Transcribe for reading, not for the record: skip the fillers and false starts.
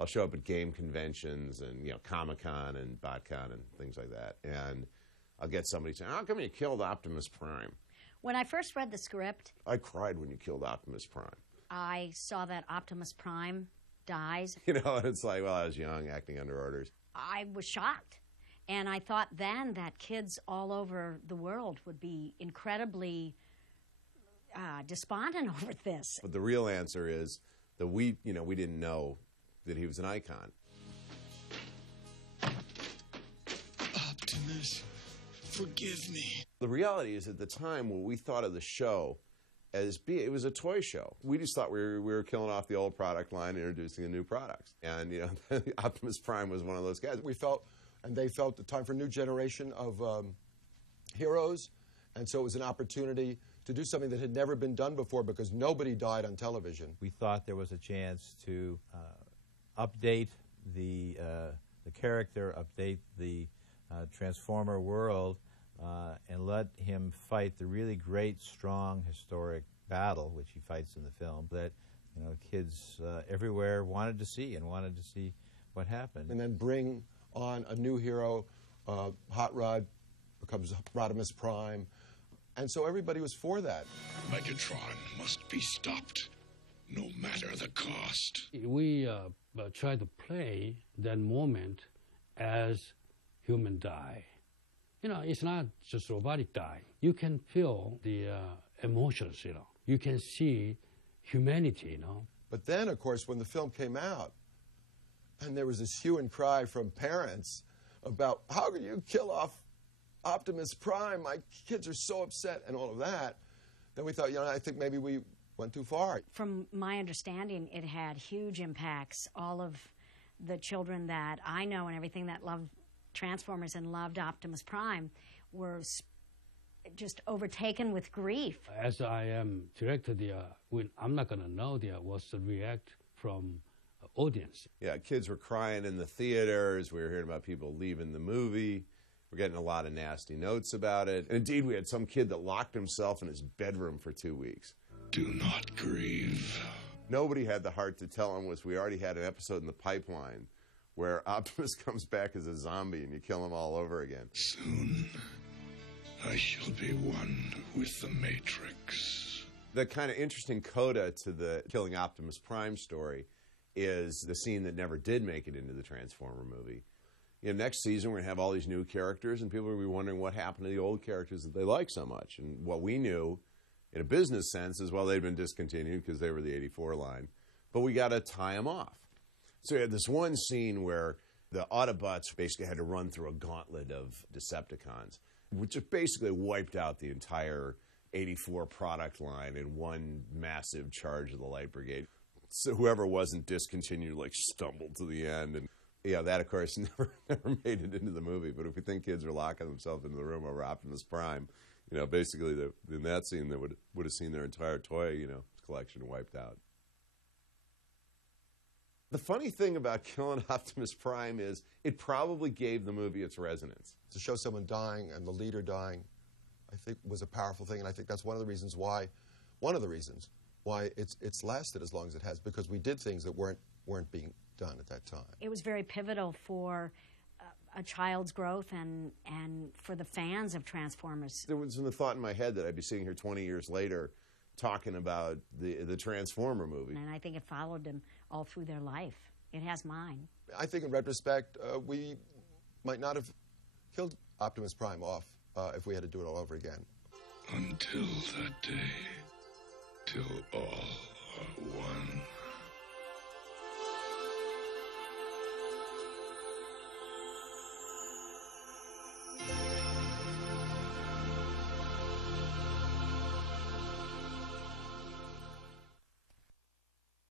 I'll show up at game conventions and, you know, Comic-Con and BotCon and things like that. And I'll get somebody saying, how come you killed Optimus Prime? When I first read the script, I cried when you killed Optimus Prime. I saw that Optimus Prime dies. You know, and it's like, well, I was young, acting under orders. I was shocked. And I thought then that kids all over the world would be incredibly despondent over this. But the real answer is that we didn't know that he was an icon. Optimus, forgive me. The reality is, at the time, when we thought of the show as it was a toy show. We just thought we were killing off the old product line and introducing the new products. And, you know, Optimus Prime was one of those guys. We felt, and they felt, the time for a new generation of heroes. And so it was an opportunity to do something that had never been done before because nobody died on television. We thought there was a chance to update the character, update the Transformer world, and let him fight the really great, strong, historic battle, which he fights in the film, that, you know, kids everywhere wanted to see what happened. And then bring on a new hero, Hot Rod becomes Rodimus Prime, and so everybody was for that. Megatron must be stopped, no matter the cost. We try to play that moment as human die. You know, it's not just robotic die. You can feel the emotions, you know. You can see humanity, you know. But then, of course, when the film came out, and there was this hue and cry from parents about, how can you kill off Optimus Prime? My kids are so upset, and all of that. Then we thought, you know, I think maybe we went too far. From my understanding, it had huge impacts. All of the children that I know and everything that loved Transformers and loved Optimus Prime were just overtaken with grief. As I am director, I'm not going to know what's the react from audience. Yeah, kids were crying in the theaters. We were hearing about people leaving the movie. We're getting a lot of nasty notes about it. And indeed, we had some kid that locked himself in his bedroom for 2 weeks. Do not grieve. Nobody had the heart to tell him we already had an episode in the pipeline where Optimus comes back as a zombie and you kill him all over again. Soon, I shall be one with the Matrix. The kind of interesting coda to the Killing Optimus Prime story is the scene that never did make it into the Transformer movie. You know, next season we're going to have all these new characters and people are going to be wondering what happened to the old characters that they like so much. And what we knew, in a business sense, is, well, they'd been discontinued because they were the 84 line. But we got to tie them off. So we had this one scene where the Autobots basically had to run through a gauntlet of Decepticons, which basically wiped out the entire 84 product line in one massive charge of the Light Brigade. So whoever wasn't discontinued, like, stumbled to the end. And yeah, that, of course, never made it into the movie. But if we think kids are locking themselves into the room over Optimus Prime, you know, basically in that scene, they would have seen their entire toy, you know, collection wiped out. The funny thing about killing Optimus Prime is it probably gave the movie its resonance. To show someone dying and the leader dying, I think, was a powerful thing, and I think that's one of the reasons why it's lasted as long as it has, because we did things that weren't being done at that time. It was very pivotal for a child's growth and for the fans of Transformers. There was a thought in my head that I'd be sitting here 20 years later talking about the Transformer movie. And I think it followed them all through their life. It has mine. I think in retrospect, we might not have killed Optimus Prime off if we had to do it all over again. Until that day, till all